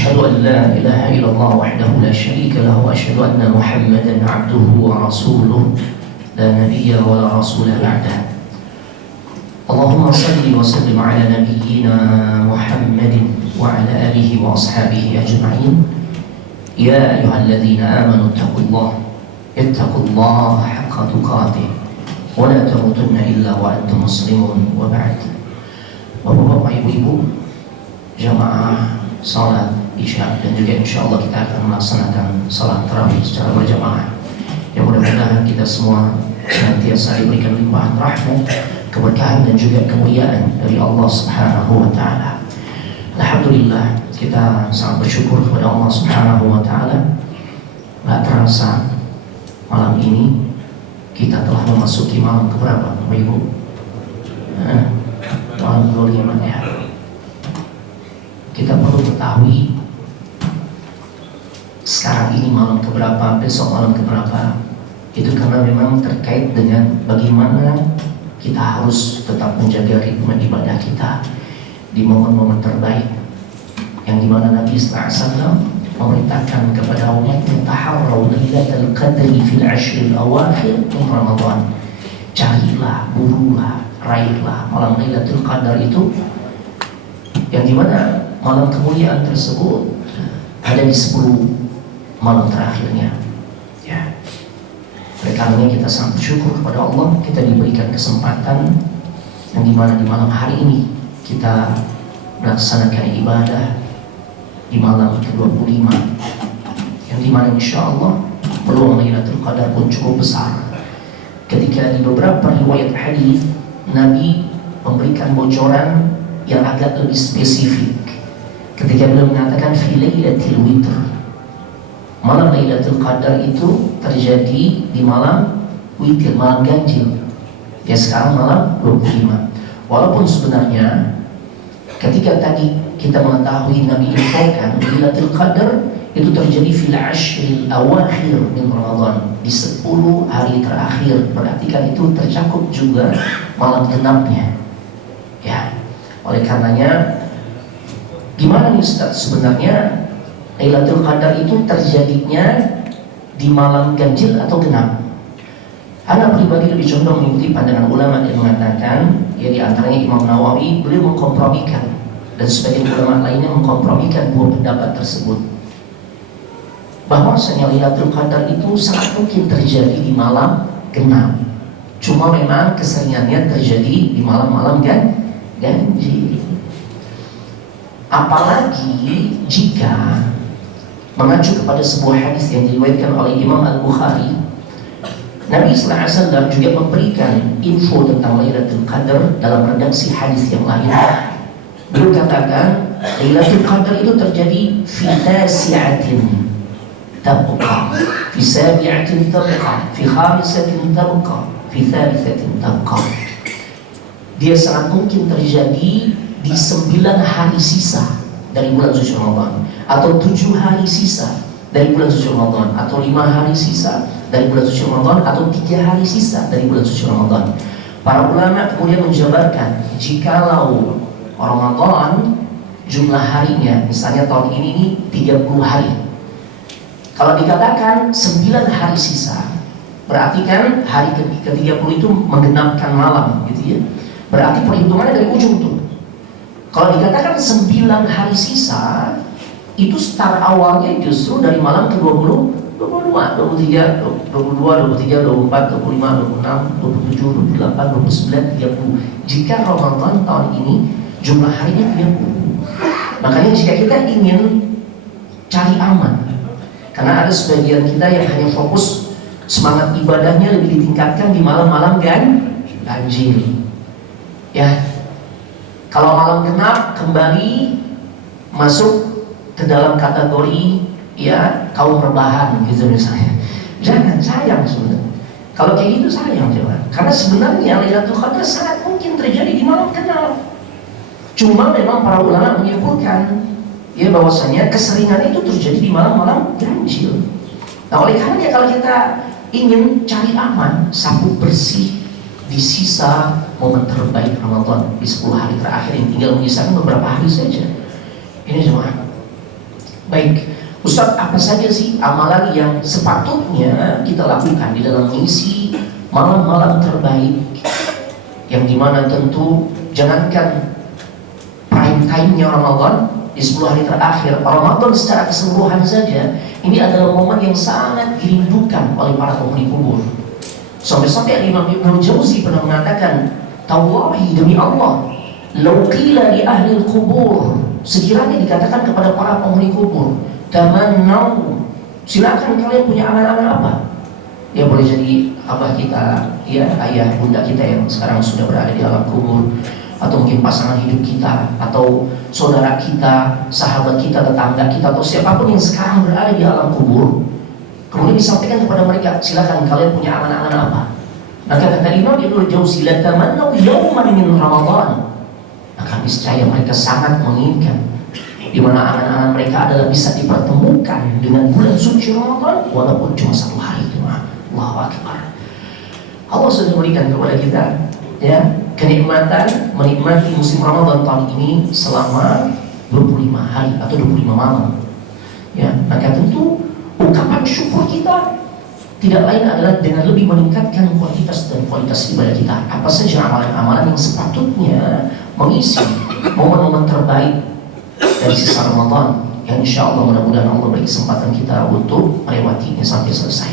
أشهد أن لا إله إلا الله وحده لا شريك له وأشهد أن محمدا عبده ورسوله لا نبي ولا رسول بعده اللهم صل وسلم على نبينا محمد وعلى آله وأصحابه أجمعين يا أيها الذين آمنوا اتقوا الله حق تقاته ولا تموتن إلا وأنتم مسلمون وبعد. Bapak-bapak, ibu-ibu, jamaah salat Isya, dan juga insya Allah kita akan melaksanakan salat tarawih secara berjamaah. Yang mudah-mudahan kita semua senantiasa diberikan limpahan rahmat, keberkahan dan juga kemuliaan dari Allah Subhanahu wa taala. Alhamdulillah, kita sangat bersyukur kepada Allah Subhanahu wa taala. Enggak terasa malam ini kita telah memasuki malam keberapa, Bapak Ibu? Malam 25 ya. Kita perlu ketahui sekarang ini malam keberapa, besok malam keberapa. Itu karena memang terkait dengan bagaimana kita harus tetap menjaga ritme ibadah kita di momen-momen terbaik, yang dimana Nabi SAW memerintahkan kepada umatnya, taharraw lailatul qadri fil ashril awakhir min Ramadan. Carilah, burulah, raihlah malam Lailatul Qadar itu, yang dimana malam kemuliaan tersebut ada di 10 malam terakhirnya. Ya. Oleh karenanya kita sangat bersyukur kepada Allah, kita diberikan kesempatan yang dimana di malam hari ini kita melaksanakan ibadah di malam ke-25, yang dimana insya Allah peluang Lailatul Qadar pun cukup besar. Ketika di beberapa riwayat hadis Nabi memberikan bocoran yang agak lebih spesifik ketika beliau mengatakan fi lailatul witr, malam Lailatul Qadar itu terjadi di malam witir, malam ganjil. Ya, sekarang malam 25. Walaupun sebenarnya ketika tadi kita mengetahui Nabi infokan Lailatul Qadar itu terjadi fil ashril awakhir min Ramadan, di 10 hari terakhir, berarti kan itu tercakup juga malam genapnya. Ya, oleh karenanya gimana nih Ustaz, sebenarnya Lailatul Qadar itu terjadinya di malam ganjil atau genap? Ana pribadi lebih condong mengikuti pandangan ulama yang mengatakan, ya di antaranya Imam Nawawi, beliau mengkompromikan, dan sebagian ulama lainnya mengkompromikan dua pendapat tersebut, bahwasanya Lailatul Qadar itu sangat mungkin terjadi di malam genap. Cuma memang keseringannya terjadi di malam-malam ganjil. Apalagi jika mengacu kepada sebuah hadis yang diriwayatkan oleh Imam Al-Bukhari, Nabi SAW juga memberikan info tentang Lailatul Qadar dalam redaksi hadis yang lain. Beliau katakan Lailatul Qadar itu terjadi fi tasi'atin tabqa, fi sabi'atin tabqa, fi khamisatin tabqa, fi thalithatin tabqa. Dia sangat mungkin terjadi di 9 hari sisa dari bulan suci Ramadan, atau 7 hari sisa dari bulan suci Ramadan, atau 5 hari sisa dari bulan suci Ramadan, atau 3 hari sisa dari bulan suci Ramadan. Para ulama kemudian menjabarkan, jikalau Ramadan jumlah harinya misalnya tahun ini 30 hari, kalau dikatakan 9 hari sisa, berarti kan hari ke-30 itu menggenapkan malam gitu ya. Berarti perhitungannya dari ujung tuh. Kalau dikatakan 9 hari sisa, itu start awalnya justru dari malam ke-20, 22, 23, 22, 23, 24, 25, 26, 27, 28, 29, 30. Jika Ramadan tahun ini jumlah harinya 30. Makanya jika kita ingin cari aman, karena ada sebagian kita yang hanya fokus semangat ibadahnya lebih ditingkatkan di malam-malam ganjil. Ya, kalau malam genap kembali masuk ke dalam kategori ya kaum rebahan gitu misalnya. Jangan, sayang sebenarnya. Kalau kayak gitu sayang jangan. Karena sebenarnya Lailatul Qadar sangat mungkin terjadi di malam genap. Cuma memang para ulama menyimpulkan ya bahwasanya keseringan itu terjadi di malam-malam ganjil. Nah, oleh karenanya kalau kita ingin cari aman, sapu bersih di sisa momen terbaik Ramadan, di 10 hari terakhir yang tinggal menyisakan beberapa hari saja. Ini jemaah, Baik, Ustaz, apa saja sih amalan yang sepatutnya kita lakukan di dalam mengisi malam-malam terbaik, yang dimana tentu jangankan prime time-nya Ramadan di 10 hari terakhir, Ramadan secara keseluruhan saja ini adalah momen yang sangat dirindukan oleh para penghuni kubur. Sampai-sampai Imam Ibnu Jauzi pernah mengatakan, "Tawallahi, demi Allah, law qila li ahli al-qubur," sekiranya dikatakan kepada para penghuni kubur, "Tamannau, silakan kalian punya angan-angan apa?" Ya, boleh jadi abah kita, ya ayah bunda kita yang sekarang sudah berada di alam kubur, atau mungkin pasangan hidup kita, atau saudara kita, sahabat kita, tetangga kita, atau siapapun yang sekarang berada di alam kubur. Kemudian disampaikan kepada mereka, silakan kalian punya angan-angan apa? Maka kata Imam Ibnu Jauzi, "La tamannau yawman min Ramadan." Maka niscaya mereka sangat menginginkan di mana angan-angan mereka adalah bisa dipertemukan dengan bulan suci Ramadan, walaupun cuma 1 hari. Allahu Akbar. Allah sudah memberikan kepada kita, ya, kenikmatan menikmati musim Ramadan tahun ini selama 25 hari atau 25 malam. Ya, maka tentu ungkapan syukur kita tidak lain adalah dengan lebih meningkatkan kualitas dan kualitas ibadah kita. Apa saja amalan-amalan yang sepatutnya mengisi momen-momen terbaik dari sisa Ramadan, yang insya Allah mudah-mudahan Allah beri kesempatan kita untuk melewatinya sampai selesai.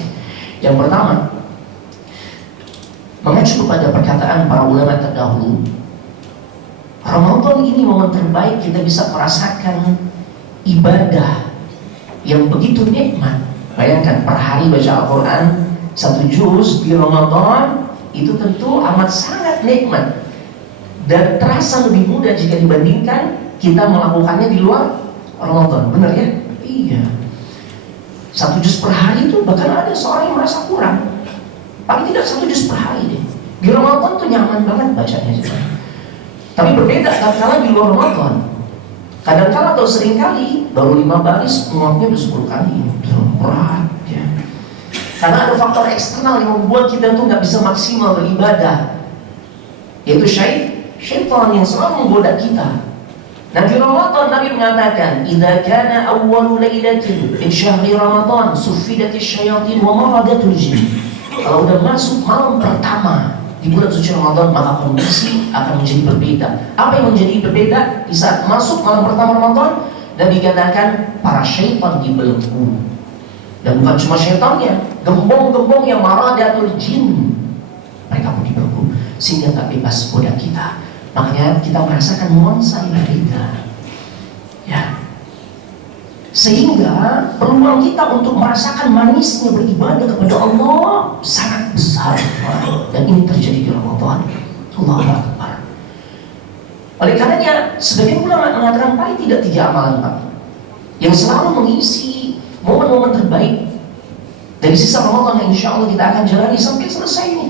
Yang pertama, mengacu kepada perkataan para ulama terdahulu, Ramadan ini momen terbaik kita bisa merasakan ibadah yang begitu nikmat. Bayangkan per hari baca Al-Quran 1 juz di Ramadan, itu tentu amat sangat nikmat dan terasa lebih mudah jika dibandingkan kita melakukannya di luar Ramadan. Benar ya? Iya. 1 juz per hari itu bahkan ada seorang yang merasa kurang. Paling tidak 1 juz per hari deh. Di Ramadan tuh nyaman banget bacanya. Tapi berbeda kadang-kala di luar Ramadan. Kadang-kala atau seringkali baru 5 baris muatnya udah 10 kali. Berat ya. Karena ada faktor eksternal yang membuat kita tuh nggak bisa maksimal beribadah, yaitu syaitan yang selalu menggoda kita. Nah, di Ramadan Nabi mengatakan, "Idza kana awwalu lailatin min syahri Ramadan suffidatis syayatin wa maradatul jin." Kalau udah masuk malam pertama di bulan suci Ramadan, maka kondisi akan menjadi berbeda. Apa yang menjadi berbeda? Di saat masuk malam pertama Ramadan, Nabi katakan para syaitan dibelenggu. Dan bukan cuma syaitannya, gembong-gembong yang maradatul jin, mereka pun dibelenggu sehingga tak bebas goda kita. Makanya kita merasakan nuansa yang berbeda, ya. Sehingga peluang kita untuk merasakan manisnya beribadah kepada Allah sangat besar, dan ini terjadi di Ramadan. Allahu Akbar. Oleh karenanya, sebagian ulama mengatakan paling tidak 3 amalan, Pak, yang selalu mengisi momen-momen terbaik dari sisa Ramadan yang insya Allah kita akan jalani sampai selesai ini.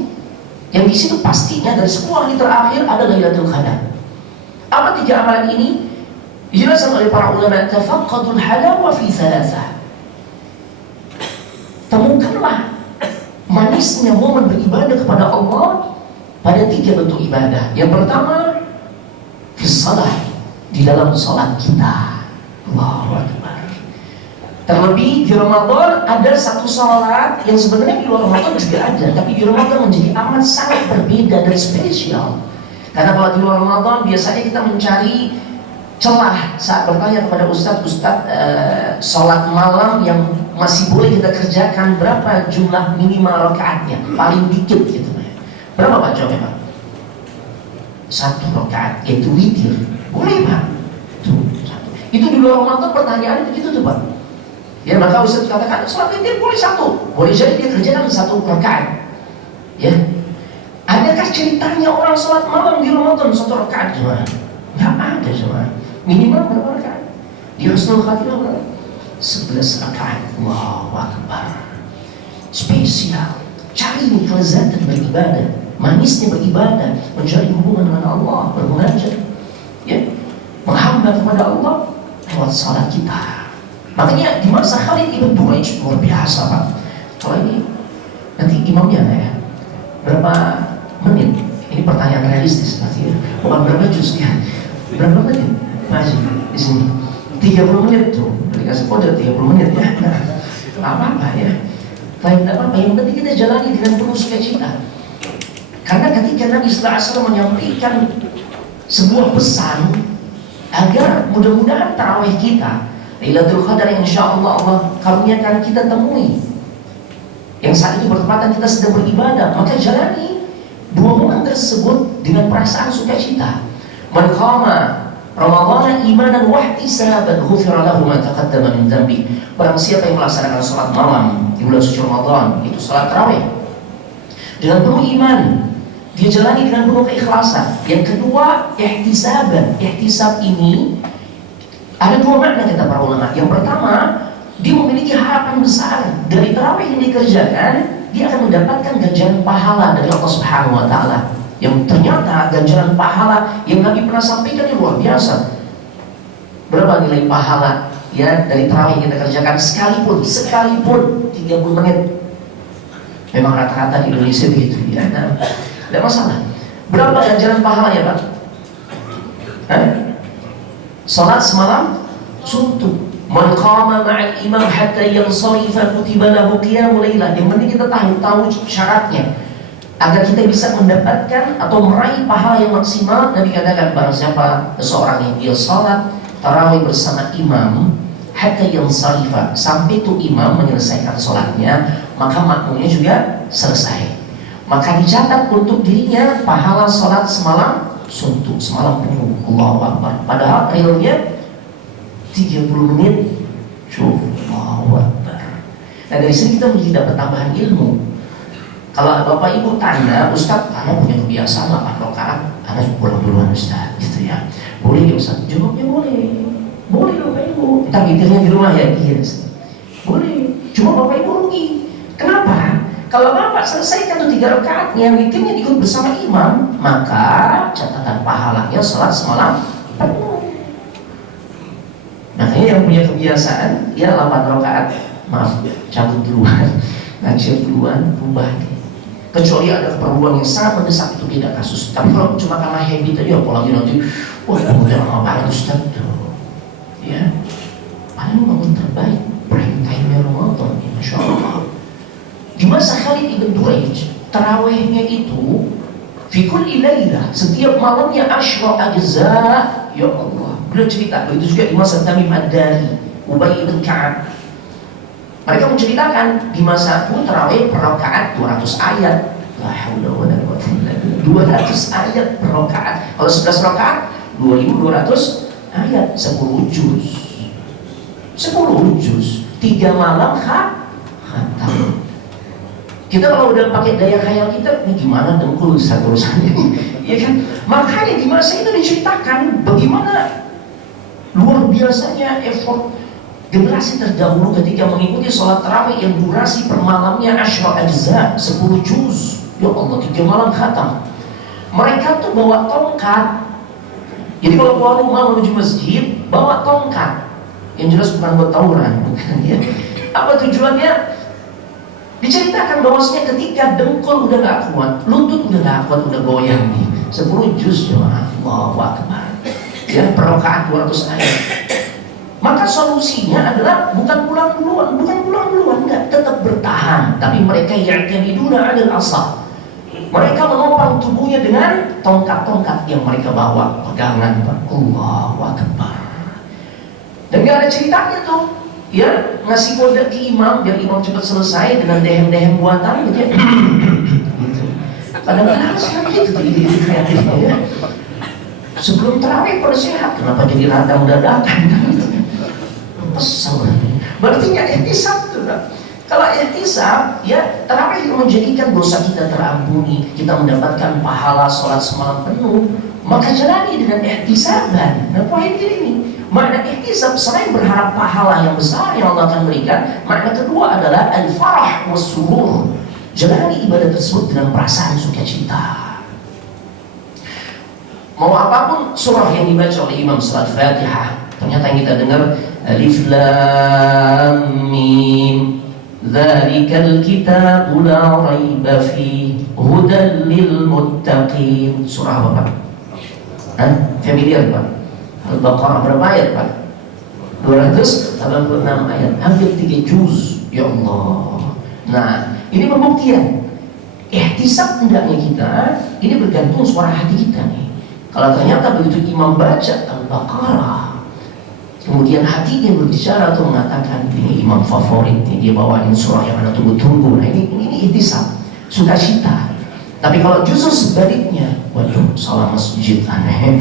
Yang di situ pastinya dari 10 hari terakhir ada Lailatul Qadar. Apa 3 amalan ini? Dijelaskan oleh para ulama, tafaqqadul halawa fi thalathah. Temukanlah manisnya momen beribadah kepada Allah pada 3 bentuk ibadah. Yang pertama, fi shalah, di dalam salat kita. Allahu Akbar. Terlebih di Ramadan ada satu salat yang sebenarnya di luar Ramadan juga ada, tapi di Ramadan menjadi amat sangat berbeda dan spesial. Karena kalau di luar Ramadan biasanya kita mencari celah saat bertanya kepada Ustadz, salat malam yang masih boleh kita kerjakan berapa jumlah minimal rakaatnya, paling dikit gitu. Berapa Pak jawabnya Pak? 1 rakaat, yaitu witir. Boleh Pak? Itu di luar Ramadan pertanyaannya begitu tuh Pak. Ya, maka Ustaz katakan salat witir boleh 1, boleh jadi dia kerjakan 1 rakaat. Ya, adakah ceritanya orang salat malam di Ramadan 1 rakaat cuma? Nggak ada cuma. Minimal berapa rakaat? Di Husnul Khatimah berapa? 11 rakaat. Allahu Akbar. Spesial. Cari kelezatan beribadah, manisnya beribadah, mencari hubungan dengan Allah, bermunajat, ya, menghamba kepada Allah lewat salat kita. Makanya di masa Khalid ibn Duraij luar biasa Pak. Kalau ini nanti imamnya ya, berapa menit? Ini pertanyaan realistis nanti ya. Bukan berapa juz ya. Berapa menit? Masih di sini 30 menit tuh. dikasih kode 30 menit ya. Nah, apa-apa ya. Baik, tidak apa-apa. Yang penting kita jalani dengan penuh sukacita. Karena ketika Nabi sallallahu alaihi wasallam menyampaikan sebuah pesan agar mudah-mudahan tarawih kita Lailatul Qadar yang insyaallah Allah karuniakan kita temui, yang saat itu bertepatan kita sedang beribadah, maka jalani dua momen tersebut dengan perasaan sukacita. Man qama Ramadhana imanan wa ihtisaban ghufira lahu ma taqaddama min dhanbi. Barang siapa yang melaksanakan salat malam di bulan suci Ramadan, itu salat tarawih, dengan penuh iman, dia jalani dengan penuh keikhlasan. Yang kedua, ihtisaban. Ihtisab ini ada dua makna kata para ulama. Yang pertama, dia memiliki harapan besar dari tarawih yang dikerjakan, dia akan mendapatkan ganjaran pahala dari Allah Subhanahu wa taala. Yang ternyata ganjaran pahala yang Nabi pernah sampaikan ini luar biasa. Berapa nilai pahala ya dari tarawih yang kita kerjakan sekalipun 30 menit. Memang rata-rata di Indonesia begitu ya. Nah, tidak masalah. Berapa ganjaran pahalanya, Pak? Salat semalam suntuk. Man qama ma'al imam hatta yansarifa kutiba lahu qiyamul lailah. Yang penting kita tahu syaratnya agar kita bisa mendapatkan atau meraih pahala yang maksimal. Nabi katakan barang siapa seseorang yang dia salat tarawih bersama imam hatta yansarifa, sampai itu imam menyelesaikan salatnya, maka makmumnya juga selesai, maka dicatat untuk dirinya pahala salat semalam suntuk, semalam penuh. Allahu Akbar. Padahal realnya 30 menit. Allahu Akbar. Nah, dari sini kita mesti dapat tambahan ilmu. Kalau Bapak Ibu tanya, Ustaz, Anda punya kebiasaan 8 rakaat, Anda pulang duluan Ustaz, gitu ya. Boleh ya Ustaz? Jawabnya boleh. Boleh Bapak Ibu. Entar witirnya di rumah ya? Iya Ustaz. Boleh. Cuma Bapak Ibu rugi. Kenapa? Kalau Bapak selesaikan tuh 3 rakaatnya, witirnya ikut bersama imam, maka catatan pahalanya salat semalam penuh. Makanya yang punya kebiasaan, ya 8 rakaat, maaf, cabut duluan, ngajir duluan, rubah. Kecuali ada keperluan yang sangat mendesak, itu tidak kasus. Tapi kalau cuma karena habit aja, apalagi nanti, wah udah lama banget Ustaz tuh, ya, paling momen terbaik prime time Ramadan, Masya Allah. Di masa Khalid ibn Duraij, tarawihnya itu fi kulli lailah, setiap malamnya asyra ajza. Ya Allah, beliau cerita, itu juga di masa Tamim ad-Dari, Ubay ibn Ka'ab. Mereka menceritakan di masa itu tarawih per rakaat 200 ayat. La haula wala quwwata illa billah. 200 ayat per rakaat. Kalau 11 rakaat 2200 ayat, 10 juz. 10 juz. 3 malam khatam. Kita kalau udah pakai daya khayal kita, ini gimana dengkul satu urusannya, ya kan? Makanya di masa itu diceritakan bagaimana luar biasanya effort generasi terdahulu ketika mengikuti sholat tarawih yang durasi per malamnya asyra ajza, 10 juz. Ya Allah, 3 malam khatam. Mereka tuh bawa tongkat. Jadi kalau keluar rumah menuju masjid, bawa tongkat. Yang jelas bukan buat tawuran, bukan ya. Apa tujuannya? Diceritakan bahwasanya ketika dengkul udah gak kuat, lutut udah gak kuat, udah goyang nih, 10 juz jemaah, Allahu Akbar. Ya, per rakaat 200 ayat. Maka solusinya adalah bukan pulang duluan, enggak, tetap bertahan. Tapi mereka ya'tamiduna 'alal asal. Mereka menopang tubuhnya dengan tongkat-tongkat yang mereka bawa, pegangan, Allahu Akbar. Dan gak ada ceritanya tuh, ya, ngasih kode ke imam biar imam cepat selesai dengan dehem-dehem buatan gitu ya. Gitu. Kadang-kadang gitu ide kreatifnya ya. Sebelum tarawih pada sehat, kenapa jadi radang dadakan gitu. Kesel. Berarti nggak ihtisab tuh. Kalau ihtisab, ya tarawih menjadikan dosa kita terampuni, kita mendapatkan pahala sholat semalam penuh, maka jalani dengan ihtisaban. Nah, poin ini, makna ihtisab selain berharap pahala yang besar yang Allah akan berikan, makna kedua adalah al-farah was-surur. Jalani ibadah tersebut dengan perasaan sukacita. Mau apapun surah yang dibaca oleh imam salat Fatihah, ternyata yang kita dengar Alif Lam Mim, Dzalikal kitabu la raiba fi hudan lil muttaqin. Surah apa Pak? Familiar Pak? Al-Baqarah berapa ayat Pak? 286 ayat, hampir 3 juz. Ya Allah. Nah, ini pembuktian. Ihtisab hendaknya kita, ini bergantung suara hati kita nih. Kalau ternyata begitu imam baca Al-Baqarah, kemudian hatinya berbicara atau mengatakan ini imam favorit nih, dia bawain surah yang anda tunggu-tunggu. Nah ini ihtisab, sukacita. Tapi kalau justru sebaliknya, waduh, salah masjid aneh.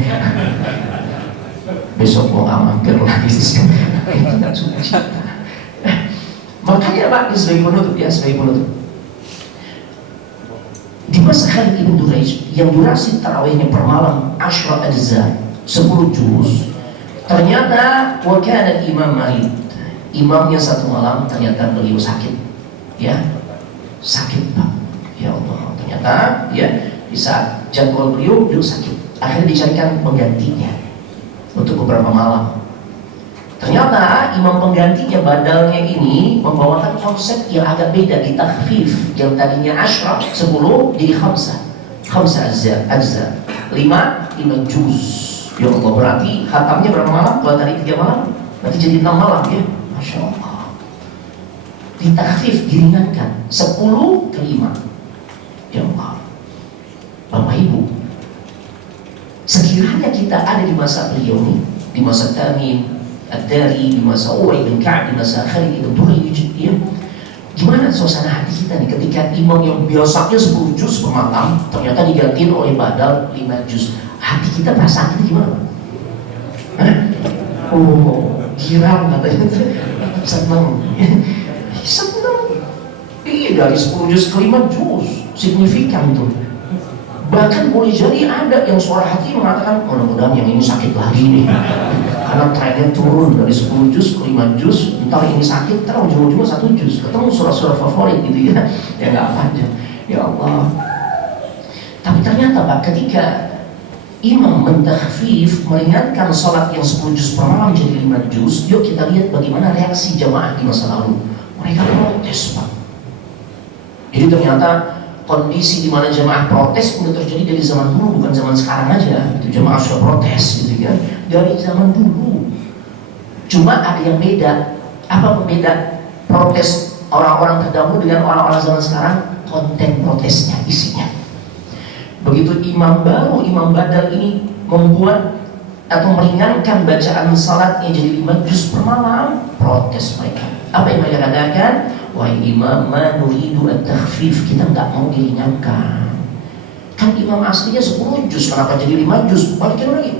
Besok mau mampir lagi. Itu tidak sukacita. Makanya Pak, sebagai penutup. Di masa Khalid ibn Durayj yang durasi tarawihnya per malam 10 ajza, 10 juz, ternyata wa kana imam marid, imamnya satu malam ternyata beliau sakit, ya sakit Pak, ya Allah, ternyata ya di saat jadwal beliau sakit, akhirnya dicarikan penggantinya untuk beberapa malam. Ternyata imam penggantinya badalnya ini membawakan konsep yang agak beda di takhfif, yang tadinya 10 jadi 5 ajza 5 juz. Ya Allah, berarti khatamnya berapa malam? Kalau tadi 3 malam, berarti jadi 6 malam ya. Masya Allah. Di takhfif diringankan 10 ke 5. Ya Allah, Bapak Ibu, sekiranya kita ada di masa beliau nih, di masa Tamim Ad-Dari, di masa Uwais bin Ka'ab, di masa Khalid ibn Durayj, ya, gimana suasana hati kita nih ketika imam yang biasanya 10 juz per malam ternyata digantiin oleh badal 5 juz. Hati kita perasaan kita gimana? Oh, girang katanya. Senang. Iya, dari 10 juz ke 5 juz signifikan tuh. Bahkan boleh jadi ada yang suara hati mengatakan mudah-mudahan yang ini sakit lagi nih, karena trennya turun dari 10 juz ke 5 juz, entar ini sakit, entar ujung-ujungnya 1 juz, ketemu surah-surah favorit gitu ya, ya nggak apa aja, ya Allah. Tapi ternyata Pak, ketika imam mentakhfif, meringankan sholat yang 10 juz per malam jadi 5 juz, yuk kita lihat bagaimana reaksi jamaah di masa lalu. Mereka protes Pak. Jadi ternyata kondisi di mana jamaah protes sudah terjadi dari zaman dulu, bukan zaman sekarang aja. Itu jamaah sudah protes, gitu kan? Dari zaman dulu. Cuma ada yang beda. Apa pembeda protes orang-orang terdahulu dengan orang-orang zaman sekarang? Konten protesnya, isinya. Begitu imam baru, imam badal ini membuat atau meringankan bacaan salatnya jadi 5 juz per malam, protes mereka. Apa yang mereka katakan? Wahai imam, ma nuridu at-takhfif, kita nggak mau diringankan. Kan imam aslinya 10 juz, kenapa jadi 5 juz? Balikin lagi.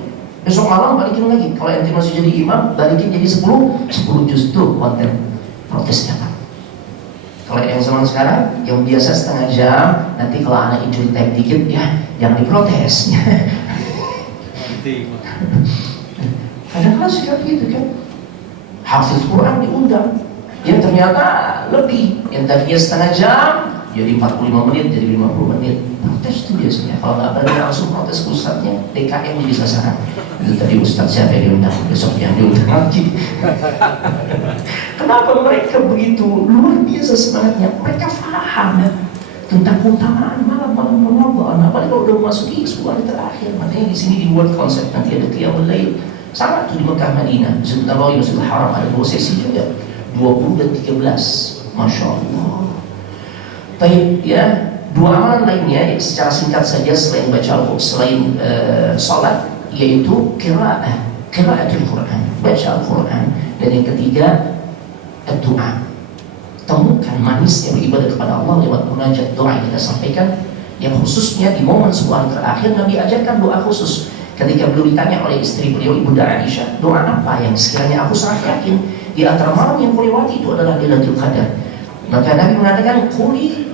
Besok malam balikin lagi. Kalau ente masih jadi imam, balikin jadi 10 juz. Tuh konten protesnya Pak. Kalau yang zaman sekarang, yang biasa setengah jam, nanti kalau anak injury time dikit, ya jangan diprotes. Kadang-kadang sikap gitu kan. Hafiz Quran diundang, yang ternyata lebih, yang tadinya setengah jam jadi 45 menit, jadi 50 menit. Protes itu biasanya. Kalau nggak berani langsung protes ke ustadznya, DKM jadi sasaran. Itu tadi ustadz siapa yang diundang, besok yang diundang lagi. Kenapa mereka begitu luar biasa semangatnya? Mereka faham ya, tentang keutamaan malam-malam Ramadan. Apalagi kalau udah memasuki 10 hari terakhir. Makanya di sini dibuat konsep nanti ada qiyamul lail. Sama tuh di Mekah Madinah, Masjid Nabawi, Masjidil Haram ada 2 sesi juga, 20 dan 13. Masya Allah. Baik ya, 2 amalan lainnya secara singkat saja selain baca Al-Quran, selain salat, yaitu qiraatul Quran, baca Al-Quran, dan yang ketiga doa. Temukan manisnya beribadah kepada Allah lewat munajat, doa yang kita sampaikan, yang khususnya di momen 10 hari terakhir Nabi ajarkan doa khusus. Ketika beliau ditanya oleh istri beliau, Ibunda Aisyah, doa apa yang sekiranya aku sangat yakin di antara malam yang kulewati itu adalah Lailatul Qadar. Maka Nabi mengatakan, quli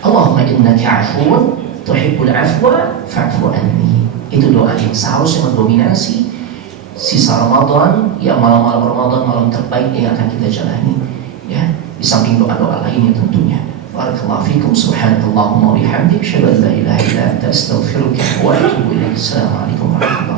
Allahumma innaka afuwun tuhibbul afwa fa'fu anni. Itu doa yang seharusnya mendominasi sisa Ramadan, ya malam-malam Ramadan, malam terbaik yang akan kita jalani. Ya, di samping doa-doa lainnya tentunya. Barakallahu fikum, subhanakallahumma wa bihamdik, asyhadu an la ilaha illa anta, astaghfiruka wa atubu ilaik. Assalamualaikum warahmatullahi wabarakatuh.